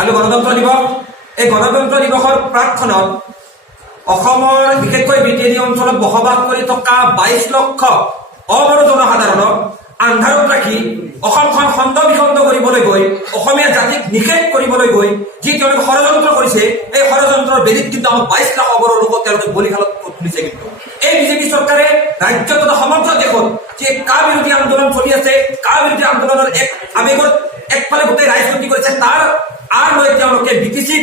কালি গণতন্ত্ৰ দিৱস। এই গণতন্ত্ৰ দিৱসৰ প্ৰাকক্ষণত অসমৰ বিশেষকৈ বিটিএডি অঞ্চলত বসবাস কৰি থকা 22 লক্ষ অবড়ো জনসাধাৰণক আন্ধাৰত ৰাখি অসমখন খণ্ড বিখণ্ড কৰিবলৈ গৈ অসমীয়া জাতিক নিষেধ কৰিবলৈ গৈ যি তেওঁলোকে ষড়যন্ত্ৰ কৰিছে, এই ষড়যন্ত্ৰৰ বেদিত কিন্তু আমাৰ 22 লাখ অবড়ো লোকক তেওঁলোকে বলিহালত তুলিছে। কিন্তু এই বিজেপি চৰকাৰে ৰাজ্য তথা সমগ্ৰ দেশত যে কা বিৰোধী আন্দোলন চলি আছে, কা বিৰোধী আন্দোলনৰ এক আবেগত একফালে গোটেই ৰাজনীতি কৰিছে, তাৰ লৈ তেওঁলোকে বিটিচিত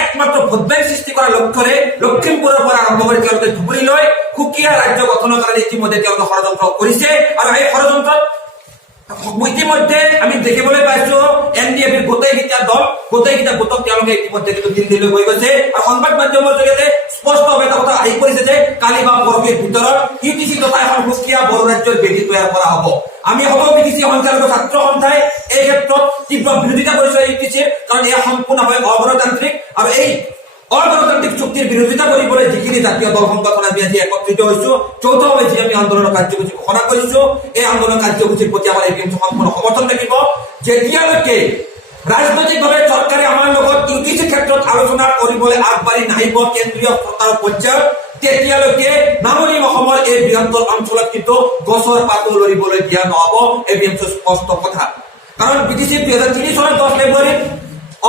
একমাত্ৰ ভোট বেংক সৃষ্টি কৰাৰ লক্ষ্যৰে লখিমপুৰৰ পৰা আৰম্ভ কৰি তেওঁলোকে ধুবুৰীলৈ সুকীয়া ৰাজ্য গঠনৰ কাৰণে ইতিমধ্যে তেওঁলোকে ষড়যন্ত্ৰ কৰিছে। আৰু এই ষড়যন্ত্ৰত ইতিমধ্যে আমি দেখিবলৈ পাইছো এনডিএফিৰ গোটেইকেইটা দল, গোটেইকেইটা গোটক তেওঁলোকে ইতিমধ্যে কিন্তু দিল্লীলৈ গৈ গৈছে। আৰু সংবাদ মাধ্যমৰ জৰিয়তে স্পষ্টভাৱে এটা কথা আহি পৰিছে যে কালি বা পৰহিৰ ভিতৰত ইউটিচি তথা এখন সুকীয়া বড়ো ৰাজ্যৰ বেদী তৈয়াৰ কৰা হ'ব। আমি হ'ব বিটিচি সংখ্যালঘু ছাত্ৰ সন্থাই এই ক্ষেত্ৰত তীব্ৰ বিৰোধিতা কৰিছো ইউটিচিৰ, কাৰণ এয়া সম্পূৰ্ণভাৱে অগণতান্ত্ৰিক। আৰু এই অগণতান্ত্ৰিক চুক্তিৰ বিৰোধিতা কৰিবলৈ যিখিনি জাতীয় দল সংগঠন আমি আজি একত্ৰিত হৈছো, যৌথভাৱে যি আমি আন্দোলনৰ কাৰ্যসূচী ঘোষণা কৰিছো, এই আন্দোলন কাৰ্যসূচীৰ প্ৰতি আমাৰ এপিএমচি সম্পূৰ্ণ সমৰ্থন থাকিব। যেতিয়ালৈকে ৰাজনৈতিকভাৱে চৰকাৰে আমাৰ লগত ইউটিচিৰ ক্ষেত্ৰত আলোচনা কৰিবলৈ আগবাঢ়ি নাহিব কেন্দ্ৰীয় চৰকাৰৰ পৰ্যায়ত, তেতিয়ালৈকে নামনি অসমৰ এই বৃহত্তৰ অঞ্চলত কিন্তু গছৰ পাতো লৰিবলৈ দিয়া নহব। এপিএমচিৰ স্পষ্ট কথা। কাৰণ বিটিচি 2003 চনৰ 10 ফেব্ৰুৱাৰীত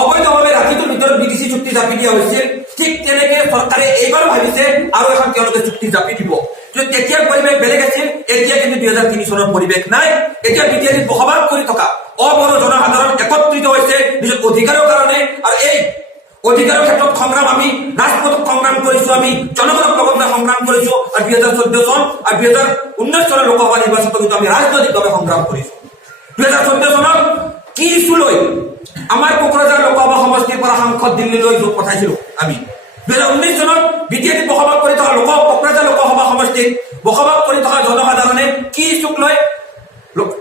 অবৈধভাৱে ৰাতিটোৰ ভিতৰত বিটিচি চুক্তি জাপি দিয়া হৈছিল। ঠিক তেনেকে চৰকাৰে এইবাৰ ভাবিছে আৰু এখন তেওঁলোকে চুক্তি জাপি দিব। কিন্তু তেতিয়াৰ পৰিৱেশ বেলেগ আছিল, এতিয়া কিন্তু 2003 চনৰ পৰিৱেশ নাই। এতিয়া বিটিএডিত বসবাস কৰি থকা অবড়ো জনসাধাৰণ একত্ৰিত হৈছে নিজৰ অধিকাৰৰ কাৰণে। আৰু এই অধিকাৰৰ ক্ষেত্ৰত সংগ্ৰাম আমি ৰাজপথত সংগ্ৰাম কৰিছো, আমি জনগণক লগত সংগ্ৰাম কৰিছো। আৰু 2014 চন আৰু 2019 চনৰ লোকসভা নিৰ্বাচনত কিন্তু আমি ৰাজনৈতিকভাৱে সংগ্ৰাম কৰিছো। 2014 চনত কি ইছ্যু লৈ আমাৰ কোকৰাঝাৰ লোকসভা সমষ্টিৰ পৰা সাংসদ দিল্লীলৈ পঠাইছিলো আমি। 2019 চনত বিটিএডিত বসবাস কৰি থকা কোকৰাঝাৰ লোকসভা সমষ্টিত বসবাস কৰি থকা জনসাধাৰণে কি ইছ্যুক লৈ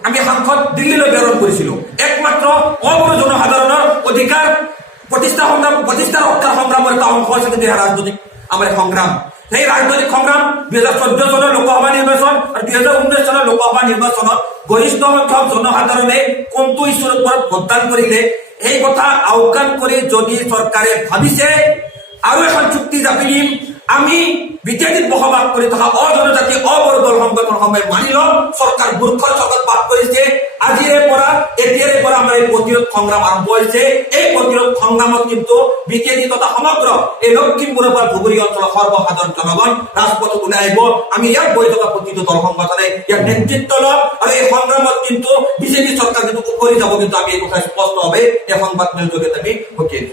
আমি সাংসদ দিল্লীলৈ প্ৰেৰণ কৰিছিলো? একমাত্ৰ অবড়ো জনসাধাৰণৰ অধিকাৰ প্ৰতিষ্ঠাৰ ৰক্ষাৰ সংগ্ৰামৰ এটা অংশ হৈছে কিন্তু ৰাজনৈতিক আমাৰ সংগ্ৰাম। সেই ৰাজনৈতিক সংগ্ৰাম 2014 চনৰ লোকসভা নিৰ্বাচন আৰু 2019 চনৰ লোকসভা নিৰ্বাচনত গৰিষ্ঠ সংখ্যক জনসাধাৰণে কোনটো ইছ্যুৰ ওপৰত ভোটদান কৰিলে, এই কথা আওকাণ কৰি যদি চৰকাৰে ভাবিছে আৰু এখন চুক্তি জাপি দিম, আমি বিটিএডিত বসবাস কৰি থকা অজনজাতি অবড়ো দল সংগঠনসমূহে মানি লম চৰকাৰ মূৰ্খৰ চকত বাস কৰিছে। এতিয়াৰে পৰা আমাৰ এই প্ৰতিৰোধ সংগ্ৰাম আৰম্ভ হৈছে। এই প্ৰতিৰোধ সংগ্ৰামত কিন্তু বিটিএডি তথা সমগ্ৰ এই লখিমপুৰৰ পৰা ধুবুৰী অঞ্চলৰ সৰ্বসাধাৰণ জনগণ ৰাজপথত ওলাই আহিব। আমি ইয়াত বহি থকা প্ৰতিটো দল সংগঠনে ইয়াৰ নেতৃত্ব লম। আৰু এই সংগ্ৰামত কিন্তু বিজেপি চৰকাৰ কিন্তু উপৰি যাব, কিন্তু আমি এই কথা স্পষ্টভাৱে এই সংবাদ মেলৰ জৰিয়তে আমি